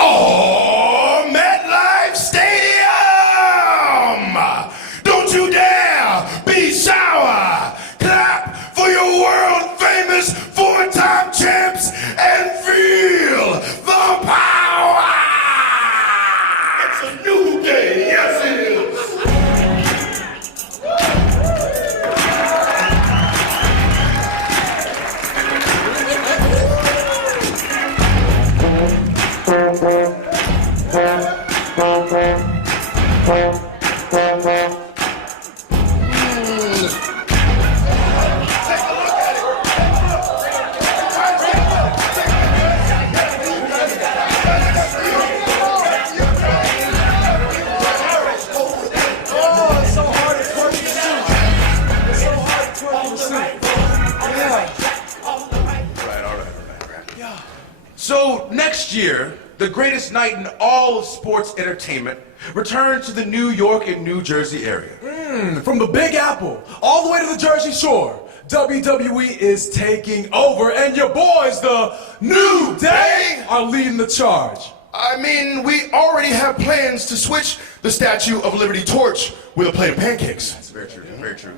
Oh, MetLife Stadium! Don't you dare be sour! Clap for your world-famous four-time champs and feel the power! It's a new day, yes it is! So next year, the greatest night in all of sports entertainment returns to the New York and New Jersey area. From the Big Apple all the way to the Jersey Shore, WWE is taking over, and your boys, the New Day, are leading the charge. I mean, we already have plans to switch the Statue of Liberty torch with a plate of pancakes. That's very true, very true.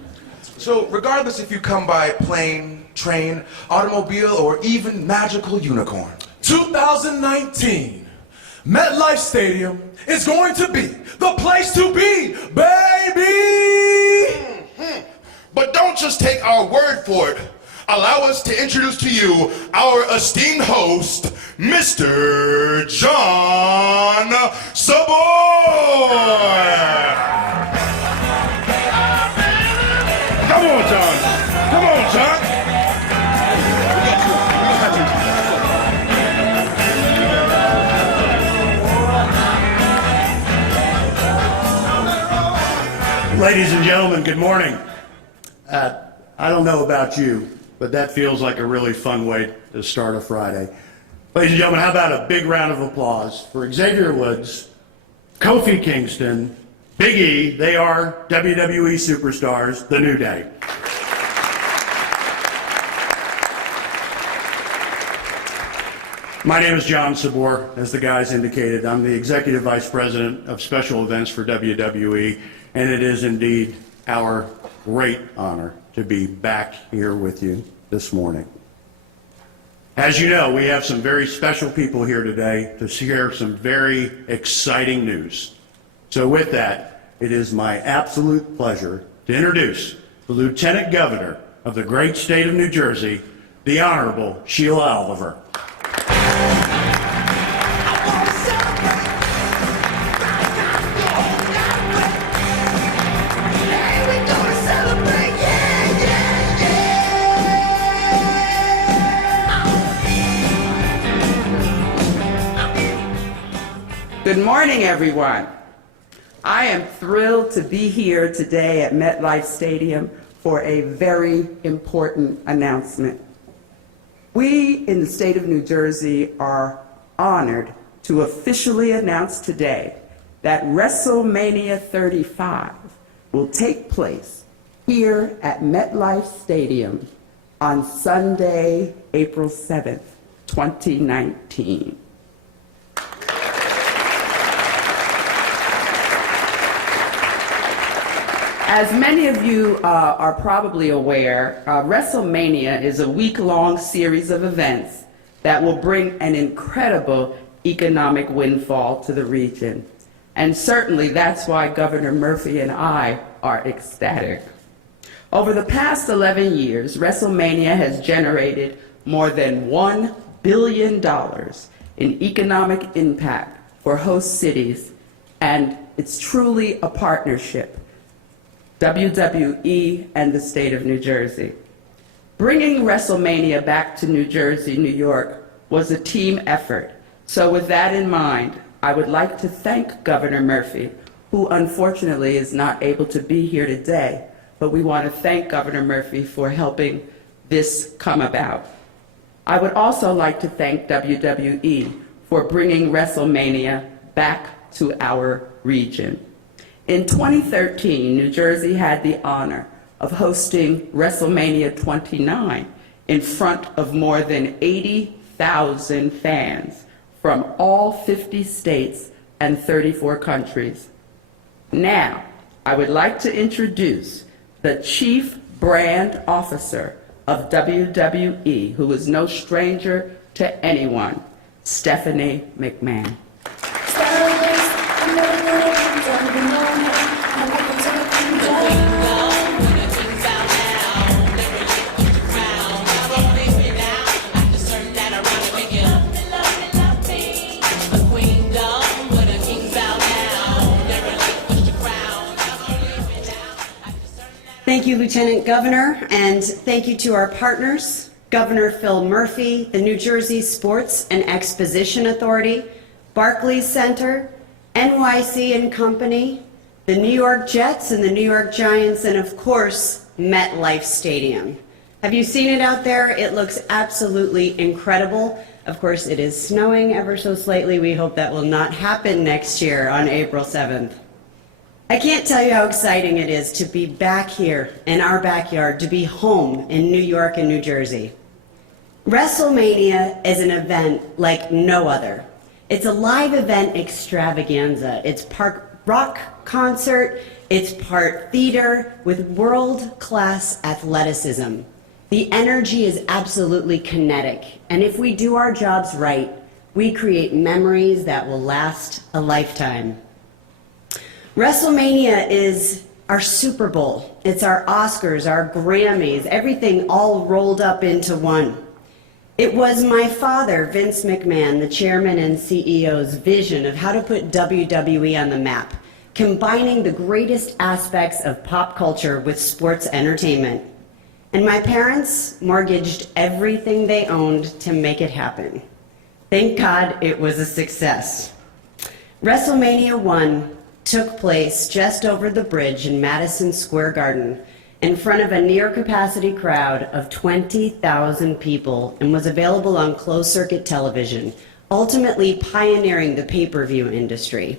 So regardless if you come by plane, train, automobile, or even magical unicorn, 2019, MetLife Stadium is going to be the place to be, baby! But don't just take our word for it. Allow us to introduce to you our esteemed host, Mr. John Savoy! Come on, John. Come on, John. Ladies and gentlemen, good morning. I don't know about you, but that feels like a really fun way to start a Friday. Ladies and gentlemen, how about a big round of applause for Xavier Woods, Kofi Kingston, Big E. They are WWE superstars, the New Day. My name is John Sabor, as the guys indicated. I'm the Executive Vice President of Special Events for WWE, and it is indeed our great honor to be back here with you this morning. As you know, we have some very special people here today to share some very exciting news. So with that, it is my absolute pleasure to introduce the Lieutenant Governor of the great state of New Jersey, the Honorable Sheila Oliver. Good morning, everyone. I am thrilled to be here today at MetLife Stadium for a very important announcement. We in the state of New Jersey are honored to officially announce today that Wrestlemania 35 will take place here at MetLife Stadium on Sunday, April 7th, 2019. As many of you are probably aware, Wrestlemania is a week-long series of events that will bring an incredible economic windfall to the region. And certainly that's why Governor Murphy and I are ecstatic. Over the past 11 years, Wrestlemania has generated more than $1 billion in economic impact for host cities, and it's truly a partnership. WWE and the state of New Jersey. Bringing Wrestlemania back to New Jersey, New York was a team effort. So with that in mind, I would like to thank Governor Murphy, who unfortunately is not able to be here today, but we want to thank Governor Murphy for helping this come about. I would also like to thank WWE for bringing Wrestlemania back to our region. In 2013, New Jersey had the honor of hosting Wrestlemania 29 in front of more than 80,000 fans from all 50 states and 34 countries. Now, I would like to introduce the Chief Brand Officer of WWE, who is no stranger to anyone, Stephanie McMahon. Thank you, Lieutenant Governor, and thank you to our partners, Governor Phil Murphy, the New Jersey Sports and Exposition Authority, Barclays Center, NYC and Company, the New York Jets and the New York Giants, and of course, MetLife Stadium. Have you seen it out there? It looks absolutely incredible. Of course, it is snowing ever so slightly. We hope that will not happen next year on April 7th. I can't tell you how exciting it is to be back here in our backyard, to be home in New York and New Jersey. WrestleMania is an event like no other. It's a live event extravaganza. It's part rock concert, it's part theater with world-class athleticism. The energy is absolutely kinetic, and if we do our jobs right, we create memories that will last a lifetime. WrestleMania is our Super Bowl. It's our Oscars, our Grammys, everything all rolled up into one. It was my father, Vince McMahon, the chairman and CEO's vision of how to put WWE on the map, combining the greatest aspects of pop culture with sports entertainment. And my parents mortgaged everything they owned to make it happen. Thank God it was a success. WrestleMania 1 took place just over the bridge in Madison Square Garden in front of a near-capacity crowd of 20,000 people and was available on closed-circuit television, ultimately pioneering the pay-per-view industry.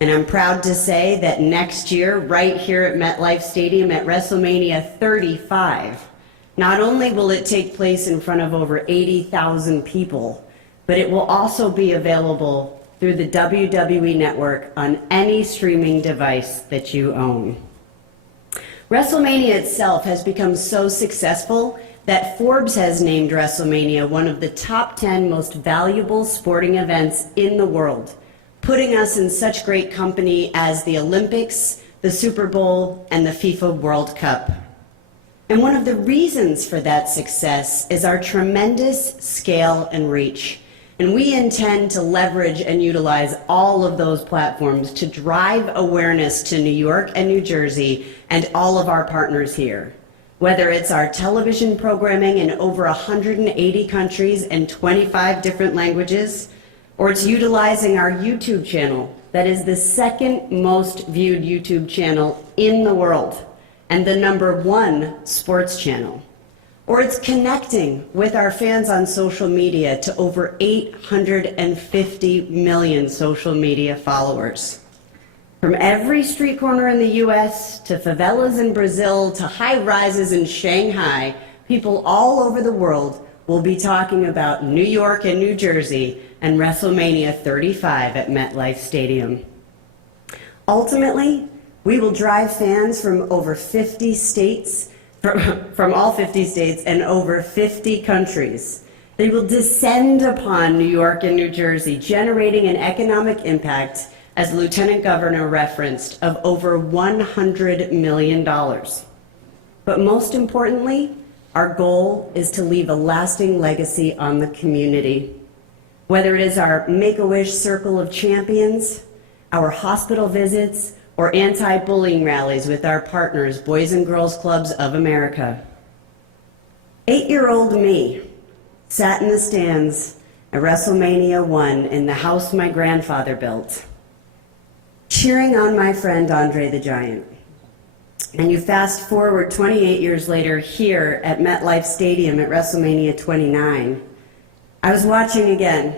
And I'm proud to say that next year, right here at MetLife Stadium at WrestleMania 35, not only will it take place in front of over 80,000 people, but it will also be available through the WWE Network on any streaming device that you own. WrestleMania itself has become so successful that Forbes has named WrestleMania one of the top 10 most valuable sporting events in the world, putting us in such great company as the Olympics, the Super Bowl, and the FIFA World Cup. And one of the reasons for that success is our tremendous scale and reach. And we intend to leverage and utilize all of those platforms to drive awareness to New York and New Jersey and all of our partners here. Whether it's our television programming in over 180 countries and 25 different languages, or it's utilizing our YouTube channel that is the second most viewed YouTube channel in the world and the #1 sports channel. Or it's connecting with our fans on social media to over 850 million social media followers. From every street corner in the US to favelas in Brazil to high rises in Shanghai, people all over the world will be talking about New York and New Jersey and WrestleMania 35 at MetLife Stadium. Ultimately, we will drive fans from over 50 states from all 50 states and over 50 countries. They will descend upon New York and New Jersey, generating an economic impact, as Lieutenant Governor referenced, of over $100 million. But most importantly, our goal is to leave a lasting legacy on the community. Whether it is our Make-A-Wish Circle of Champions, our hospital visits, or anti-bullying rallies with our partners, Boys and Girls Clubs of America. 8-year-old me sat in the stands at WrestleMania 1 in the house my grandfather built, cheering on my friend Andre the Giant. And you fast forward 28 years later here at MetLife Stadium at WrestleMania 29. I was watching again,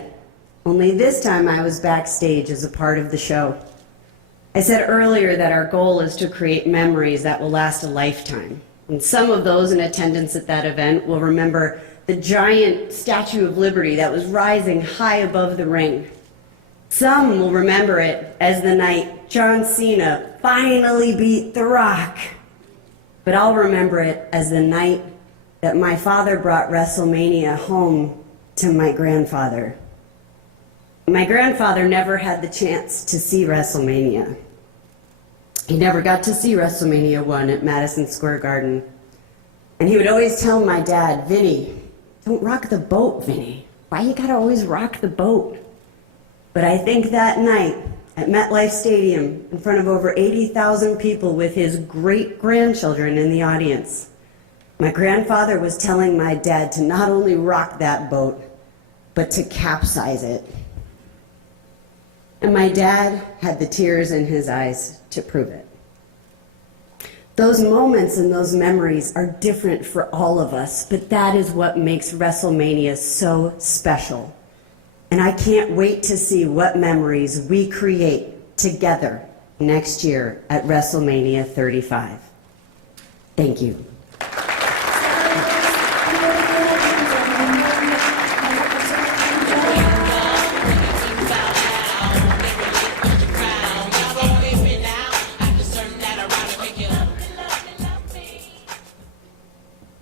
only this time I was backstage as a part of the show. I said earlier that our goal is to create memories that will last a lifetime. And some of those in attendance at that event will remember the giant Statue of Liberty that was rising high above the ring. Some will remember it as the night John Cena finally beat The Rock. But I'll remember it as the night that my father brought WrestleMania home to my grandfather. My grandfather never had the chance to see WrestleMania. He never got to see WrestleMania 1 at Madison Square Garden. And he would always tell my dad, "Vinny, don't rock the boat, Vinny. Why you gotta always rock the boat?" But I think that night at MetLife Stadium, in front of over 80,000 people with his great-grandchildren in the audience, my grandfather was telling my dad to not only rock that boat, but to capsize it. And my dad had the tears in his eyes to prove it. Those moments and those memories are different for all of us, but that is what makes WrestleMania so special. And I can't wait to see what memories we create together next year at WrestleMania 35. Thank you.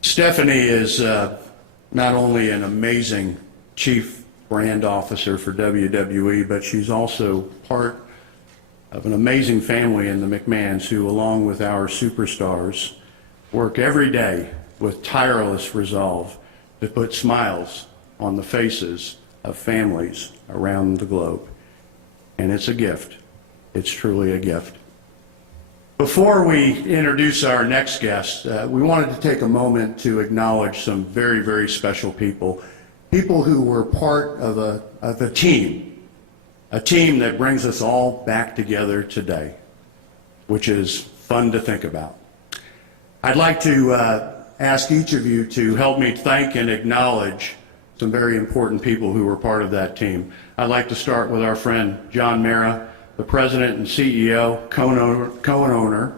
Stephanie is not only an amazing chief brand officer for WWE, but she's also part of an amazing family in the McMahons who, along with our superstars, work every day with tireless resolve to put smiles on the faces of families around the globe. And it's a gift. It's truly a gift. Before we introduce our next guest, we wanted to take a moment to acknowledge some very, very special people. People who were part of a team that brings us all back together today, which is fun to think about. I'd like to ask each of you to help me thank and acknowledge some very important people who were part of that team. I'd like to start with our friend John Mara, the president and CEO, co-owner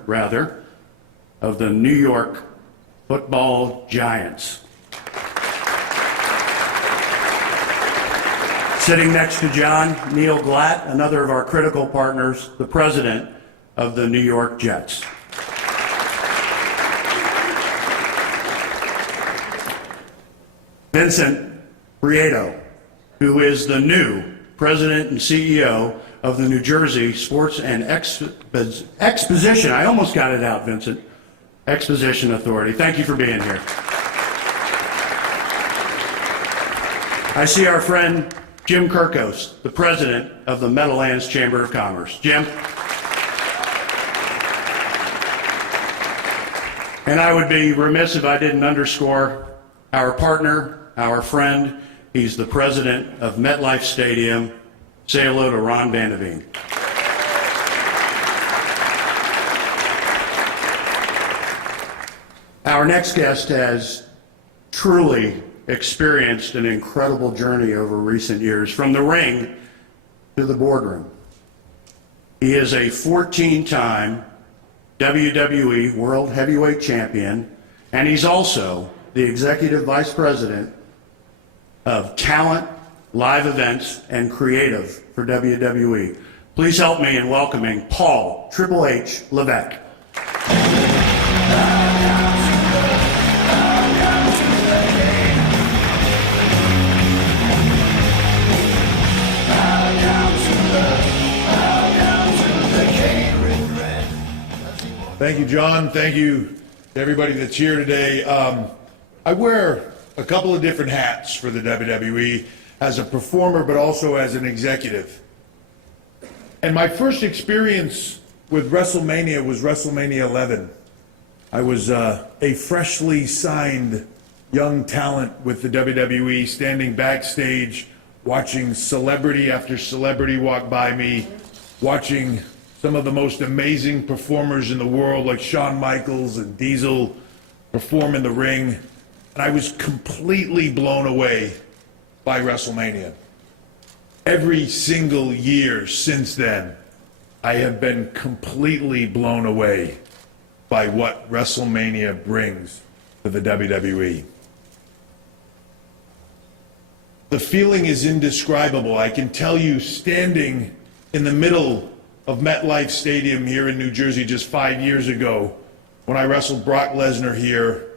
of the New York Football Giants. Sitting next to John, Neil Glatt, another of our critical partners, the president of the New York Jets. Vincent Prieto, who is the new president and CEO of the New Jersey Sports and Exposition, I almost got it out, Vincent, Exposition Authority. Thank you for being here. I see our friend Jim Kirkos, the president of the Meadowlands Chamber of Commerce. Jim? And I would be remiss if I didn't underscore our partner, our friend. He's the president of MetLife Stadium. Say hello to Ron Vandeveen. Our next guest has truly experienced an incredible journey over recent years, from the ring to the boardroom. He is a 14-time WWE World Heavyweight Champion, and he's also the Executive Vice President of Talent, Live Events, and Creative for WWE. Please help me in welcoming Paul Triple H Levesque. Thank you, John. Thank you to everybody that's here today. I wear a couple of different hats for the WWE, as a performer, but also as an executive. And my first experience with WrestleMania was WrestleMania 11. I was a freshly signed young talent with the WWE, standing backstage, watching celebrity after celebrity walk by me, watching some of the most amazing performers in the world, like Shawn Michaels and Diesel, perform in the ring. And I was completely blown away by WrestleMania. Every single year since then, I have been completely blown away by what WrestleMania brings to the WWE. The feeling is indescribable. I can tell you, standing in the middle of MetLife Stadium here in New Jersey just 5 years ago, when I wrestled Brock Lesnar here,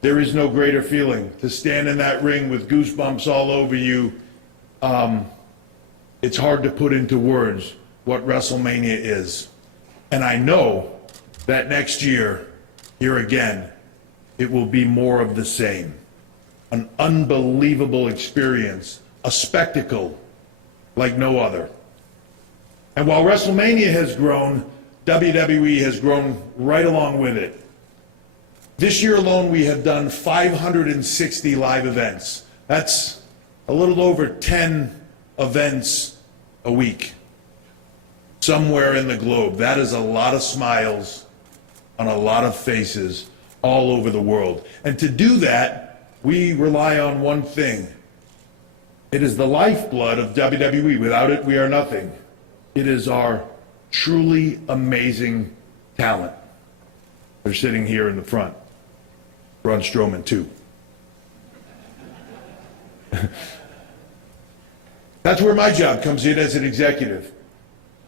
there is no greater feeling to stand in that ring with goosebumps all over you. It's hard to put into words what WrestleMania is. And I know that next year, here again, it will be more of the same. An unbelievable experience, a spectacle like no other. And while WrestleMania has grown, WWE has grown right along with it. This year alone, we have done 560 live events. That's a little over 10 events a week, somewhere in the globe. That is a lot of smiles on a lot of faces all over the world. And to do that, we rely on one thing. It is the lifeblood of WWE. Without it, we are nothing. It is our truly amazing talent. They're sitting here in the front. Braun Strowman, too. That's where my job comes in as an executive.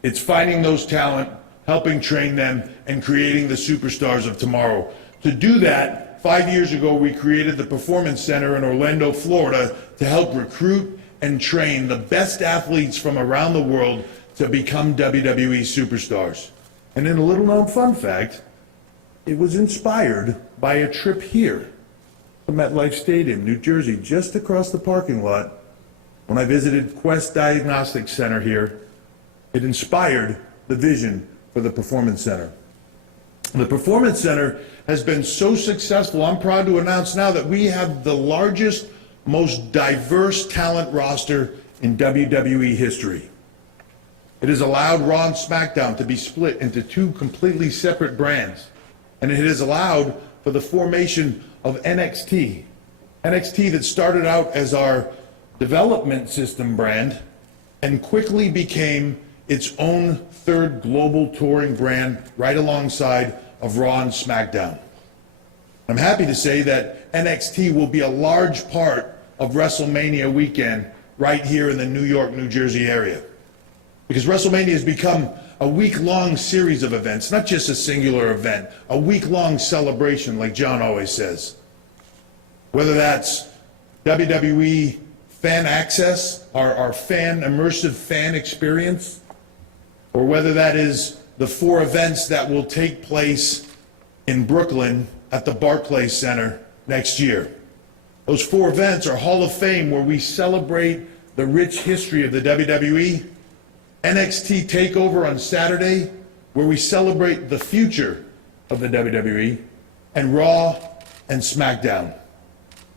It's finding those talent, helping train them, and creating the superstars of tomorrow. To do that, 5 years ago, we created the Performance Center in Orlando, Florida, to help recruit and train the best athletes from around the world to become WWE superstars. And in a little known fun fact, it was inspired by a trip here to MetLife Stadium, New Jersey, just across the parking lot. When I visited Quest Diagnostic Center here, it inspired the vision for the Performance Center. The Performance Center has been so successful, I'm proud to announce now that we have the largest, most diverse talent roster in WWE history. It has allowed Raw and SmackDown to be split into two completely separate brands, and it has allowed for the formation of NXT. NXT that started out as our development system brand and quickly became its own third global touring brand right alongside of Raw and SmackDown. I'm happy to say that NXT will be a large part of WrestleMania weekend right here in the New York, New Jersey area. Because WrestleMania has become a week-long series of events, not just a singular event, a week-long celebration like John always says. Whether that's WWE Fan Access, our fan, immersive fan experience, or whether that is the 4 events that will take place in Brooklyn at the Barclays Center next year. Those 4 events are Hall of Fame, where we celebrate the rich history of the WWE, NXT TakeOver on Saturday, where we celebrate the future of the WWE, and Raw and SmackDown.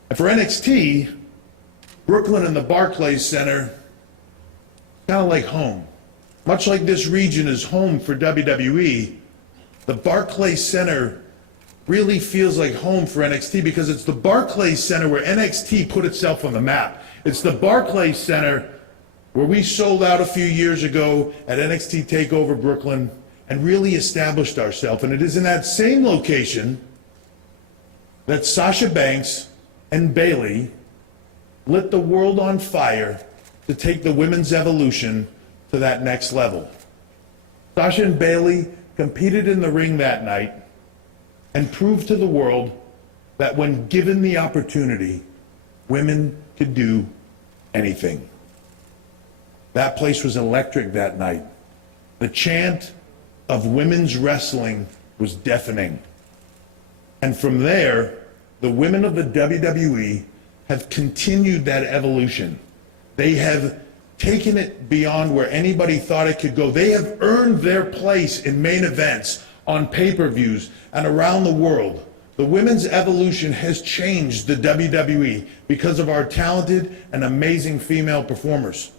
And for NXT, Brooklyn and the Barclays Center, kind of like home. Much like this region is home for WWE, the Barclays Center really feels like home for NXT because it's the Barclays Center where NXT put itself on the map. It's the Barclays Center where we sold out a few years ago at NXT TakeOver Brooklyn and really established ourselves. And it is in that same location that Sasha Banks and Bayley lit the world on fire to take the women's evolution to that next level. Sasha and Bayley competed in the ring that night and proved to the world that when given the opportunity, women could do anything. That place was electric that night. The chant of women's wrestling was deafening. And from there, the women of the WWE have continued that evolution. They have taken it beyond where anybody thought it could go. They have earned their place in main events, on pay-per-views, and around the world. The women's evolution has changed the WWE because of our talented and amazing female performers.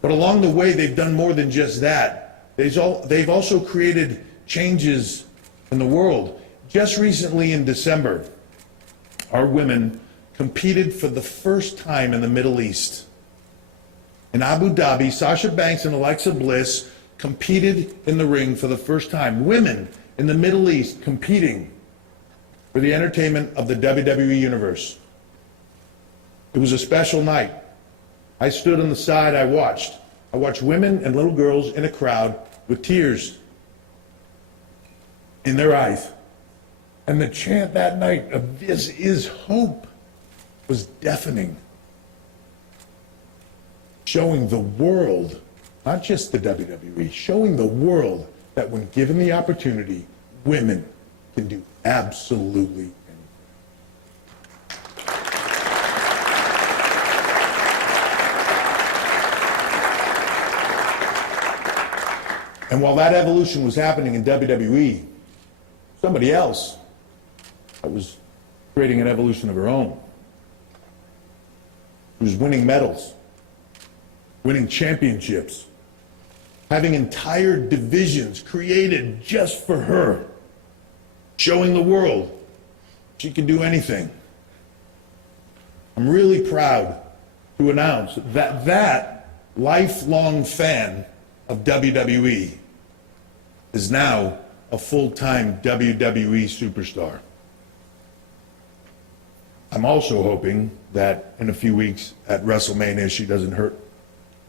But along the way, they've done more than just that. They've also created changes in the world. Just recently in December, our women competed for the first time in the Middle East. In Abu Dhabi, Sasha Banks and Alexa Bliss competed in the ring for the first time. Women in the Middle East competing for the entertainment of the WWE Universe. It was a special night. I stood on the side, I watched. I watched women and little girls in a crowd with tears in their eyes. And the chant that night of "This is hope" was deafening. Showing the world, not just the WWE, showing the world that when given the opportunity, women can do absolutely anything. And while that evolution was happening in WWE, somebody else was creating an evolution of her own. She was winning medals, winning championships, having entire divisions created just for her, showing the world she can do anything. I'm really proud to announce that that lifelong fan of WWE is now a full-time WWE superstar. I'm also hoping that in a few weeks at WrestleMania she doesn't hurt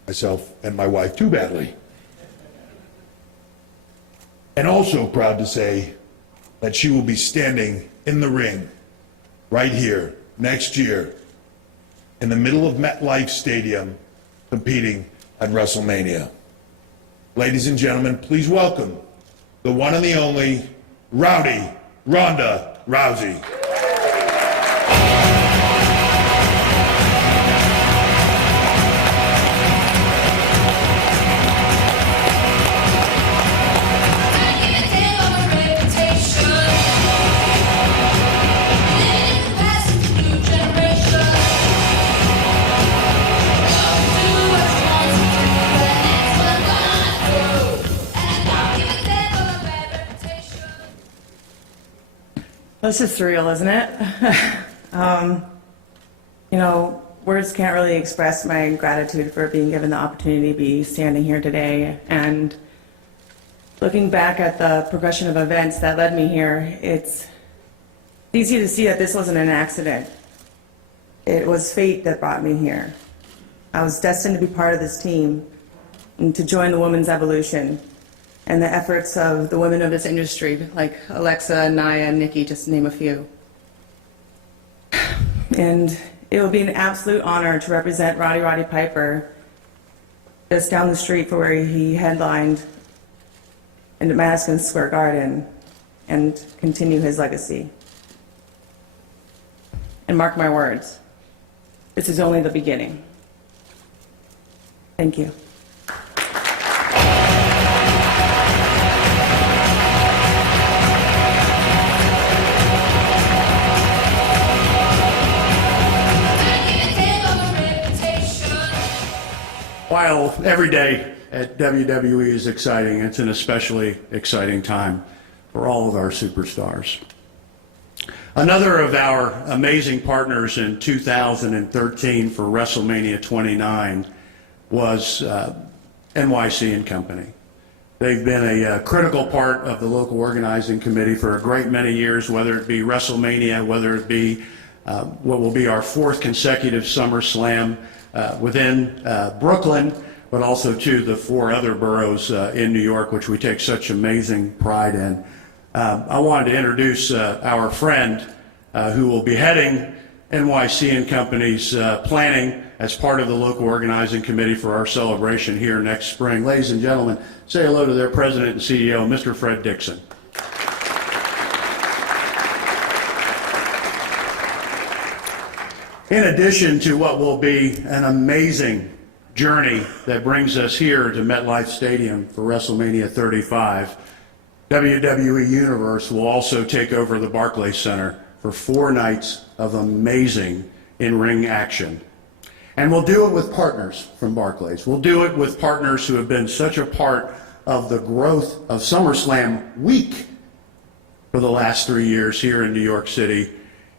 myself and my wife too badly. And also proud to say that she will be standing in the ring right here next year in the middle of MetLife Stadium competing at WrestleMania. Ladies and gentlemen, please welcome the one and the only Rowdy Ronda Rousey. This is surreal, isn't it? You know, words can't really express my gratitude for being given the opportunity to be standing here today. And looking back at the progression of events that led me here, it's easy to see that this wasn't an accident. It was fate that brought me here. I was destined to be part of this team and to join the women's evolution and the efforts of the women of this industry, like Alexa, Nia, Nikki, just to name a few. And it will be an absolute honor to represent Roddy Piper just down the street for where he headlined in Madison Square Garden and continue his legacy. And mark my words, this is only the beginning. Thank you. While every day at WWE is exciting, it's an especially exciting time for all of our superstars. Another of our amazing partners in 2013 for WrestleMania 29 was NYC & Company. They've been a critical part of the local organizing committee for a great many years, whether it be WrestleMania, whether it be what will be our fourth consecutive SummerSlam within Brooklyn, but also to the four other boroughs in New York, which we take such amazing pride in. I wanted to introduce our friend who will be heading NYC & Company's planning as part of the local organizing committee for our celebration here next spring. Ladies and gentlemen, say hello to their president and CEO, Mr. Fred Dixon. In addition to what will be an amazing journey that brings us here to MetLife Stadium for WrestleMania 35, WWE Universe will also take over the Barclays Center for 4 nights of amazing in-ring action. And we'll do it with partners from Barclays. We'll do it with partners who have been such a part of the growth of SummerSlam week for the last 3 years here in New York City.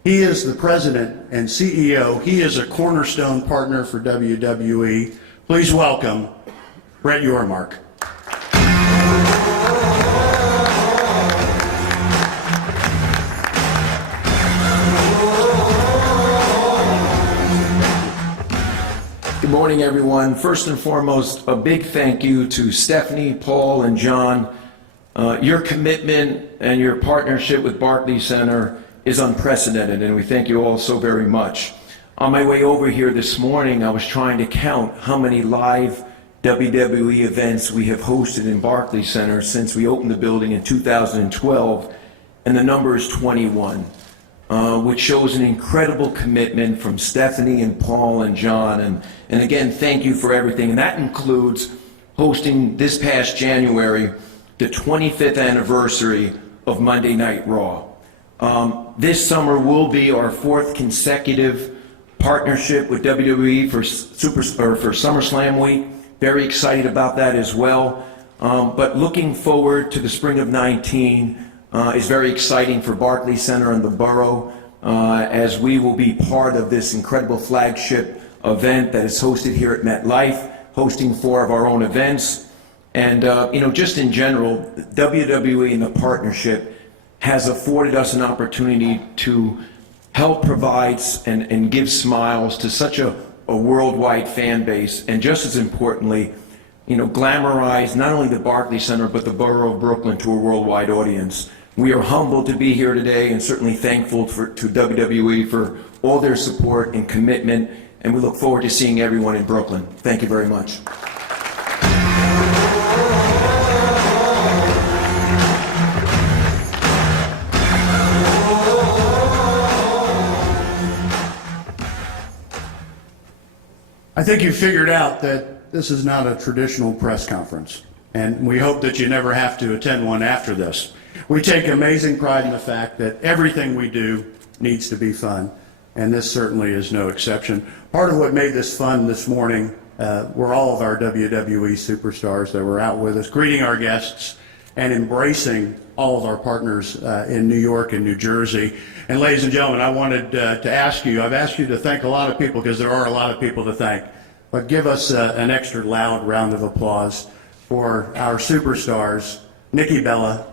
He is the president and CEO. He is a cornerstone partner for WWE. Please welcome Brett Yormark. morning, everyone. First and foremost, a big thank you to Stephanie, Paul, and John. Your commitment and your partnership with Barclays Center is unprecedented, and we thank you all so very much. On my way over here this morning, I was trying to count how many live WWE events we have hosted in Barclays Center since we opened the building in 2012, and the number is 21, which shows an incredible commitment from Stephanie and Paul and John, and again, thank you for everything. And that includes hosting this past January the 25th anniversary of Monday Night Raw. This summer will be our 4th consecutive partnership with WWE for SummerSlam week. Very excited about that as well. But looking forward to the spring of 19 is very exciting for Barclays Center and the borough, as we will be part of this incredible flagship event that is hosted here at MetLife, hosting 4 of our own events. And just in general, WWE and the partnership has afforded us an opportunity to help provide and give smiles to such a worldwide fan base, and just as importantly, glamorize not only the Barclays Center but the borough of Brooklyn to a worldwide audience. We are humbled to be here today and certainly thankful to WWE for all their support and commitment, and we look forward to seeing everyone in Brooklyn. Thank you very much. I think you figured out that this is not a traditional press conference, and we hope that you never have to attend one after this. We take amazing pride in the fact that everything we do needs to be fun, and this certainly is no exception. Part of what made this fun this morning were all of our WWE superstars that were out with us, greeting our guests and embracing all of our partners in New York and New Jersey. And ladies and gentlemen, I wanted to ask you, I've asked you to thank a lot of people because there are a lot of people to thank, but give us an extra loud round of applause for our superstars, Nikki Bella,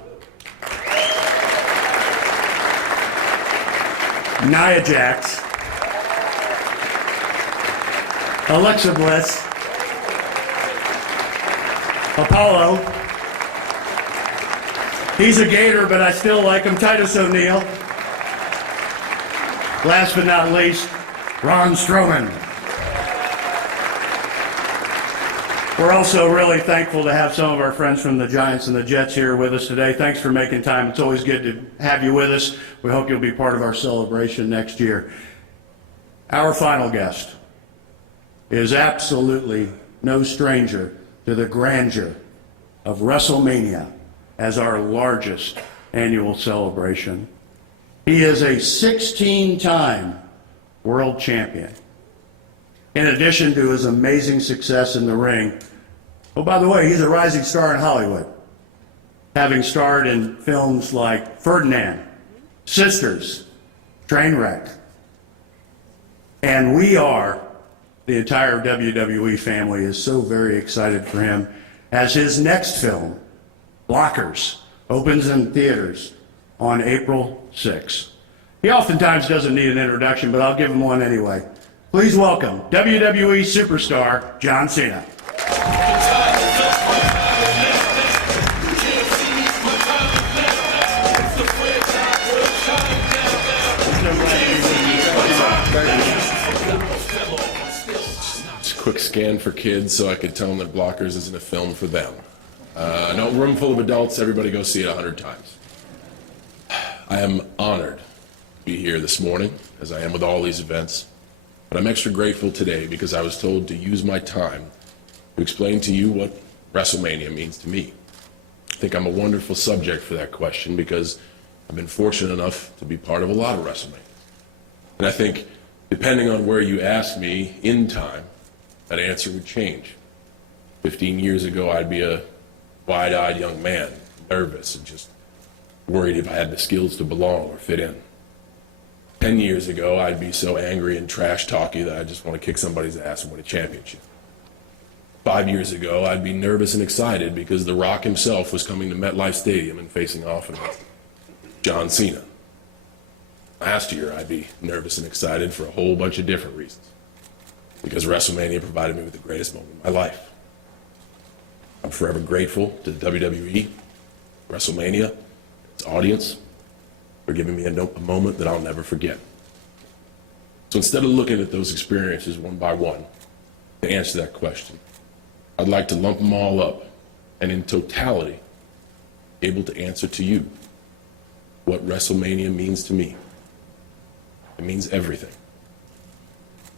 Nia Jax, Alexa Bliss, Apollo, he's a Gator, but I still like him, Titus O'Neil. Last but not least, Ron Strowman. We're also really thankful to have some of our friends from the Giants and the Jets here with us today. Thanks for making time. It's always good to have you with us. We hope you'll be part of our celebration next year. Our final guest is absolutely no stranger to the grandeur of Wrestlemania as our largest annual celebration. He is a 16-time world champion. In addition to his amazing success in the ring, oh, by the way, he's a rising star in Hollywood, having starred in films like Ferdinand, Sisters, Trainwreck. And we are, the entire WWE family is so very excited for him as his next film, Blockers, opens in theaters on April 6th. He oftentimes doesn't need an introduction, but I'll give him one anyway. Please welcome WWE superstar John Cena. Just a quick scan for kids so I could tell them that Blockers isn't a film for them. I know, room full of adults, everybody go see it 100 times. I am honored to be here this morning, as I am with all these events, but I'm extra grateful today because I was told to use my time to explain to you what WrestleMania means to me. I think I'm a wonderful subject for that question because I've been fortunate enough to be part of a lot of WrestleMania. And I think, depending on where you ask me in time, that answer would change. 15 years ago, I'd be a wide-eyed young man, nervous and just worried if I had the skills to belong or fit in. 10 years ago, I'd be so angry and trash-talky that I just want to kick somebody's ass and win a championship. 5 years ago, I'd be nervous and excited because The Rock himself was coming to MetLife Stadium and facing off against John Cena. Last year, I'd be nervous and excited for a whole bunch of different reasons. because WrestleMania provided me with the greatest moment of my life. I'm forever grateful to the WWE, WrestleMania, its audience, for giving me a moment that I'll never forget. So instead of looking at those experiences one by one, to answer that question, I'd like to lump them all up and in totality, able to answer to you what WrestleMania means to me. It means everything.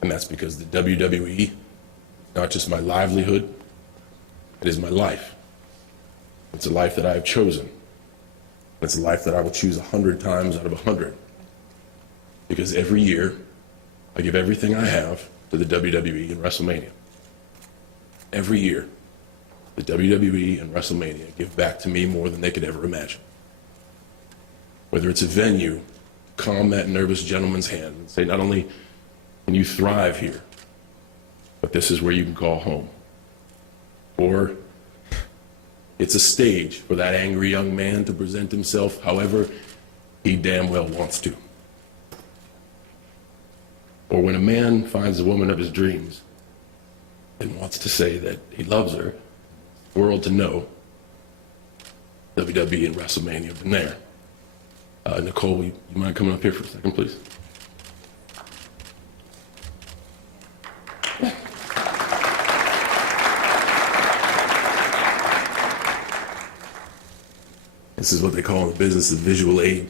And that's because the WWE, not just my livelihood, it is my life. It's a life that I have chosen. It's a life that I will choose 100 times out of 100. Because every year, I give everything I have to the WWE and WrestleMania. Every year, the WWE and WrestleMania give back to me more than they could ever imagine. Whether it's a venue, calm that nervous gentleman's hand and say, not only can you thrive here, but this is where you can call home. Or it's a stage for that angry young man to present himself however he damn well wants to. Or when a man finds the woman of his dreams and wants to say that he loves her, the world to know, WWE and WrestleMania have been there. Nicole, you mind coming up here for a second, please? This is what they call in the business of visual aid.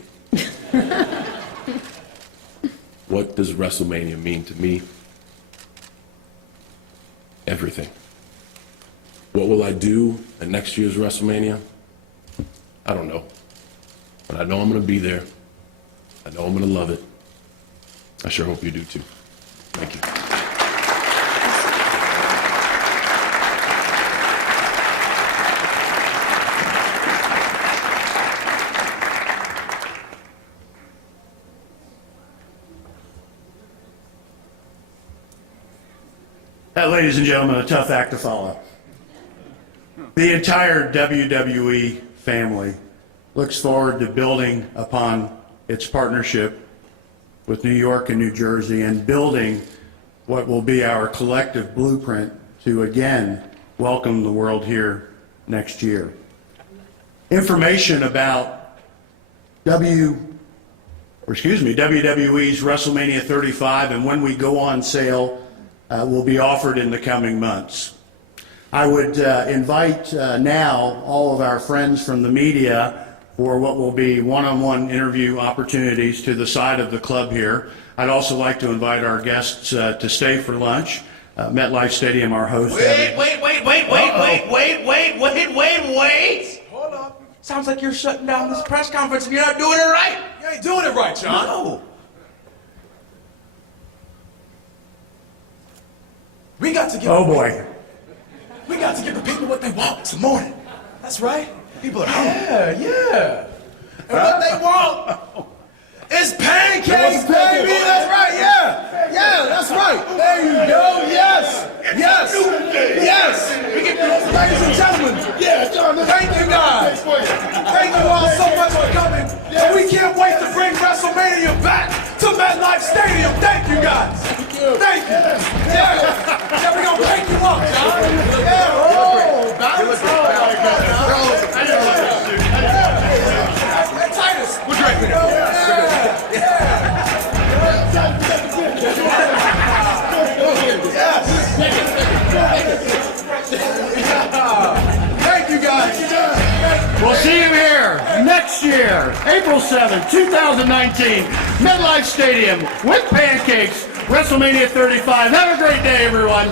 What does WrestleMania mean to me? Everything. What will I do at next year's WrestleMania? I don't know. But I know I'm going to be there. I know I'm going to love it. I sure hope you do too. Thank you. That, ladies and gentlemen, a tough act to follow. The entire WWE family looks forward to building upon its partnership with New York and New Jersey and building what will be our collective blueprint to again welcome the world here next year. Information about WWE's WrestleMania 35 and when we go on sale will be offered in the coming months. I would invite now all of our friends from the media for what will be one-on-one interview opportunities to the side of the club here. I'd also like to invite our guests to stay for lunch. MetLife Stadium, our host. Wait. Hold up. Sounds like you're shutting down this press conference and you're not doing it right. You ain't doing it right, John. No. We got to give Oh boy. We got to give the people what they want this morning. That's right. People are hungry. Yeah. And what they want is pancakes, baby. That's right. Yeah, that's right. There you go. Yes. Ladies and gentlemen. Thank you guys. Thank you all so much for coming. And we can't wait to bring WrestleMania back to MetLife Stadium. Thank you guys. Thank you. Yeah, we're going to break you up, John. Titus, we're drinking it. Thank you guys. We'll see you here next year, April 7th, 2019, MetLife Stadium with pancakes, WrestleMania 35. Have a great day, everyone.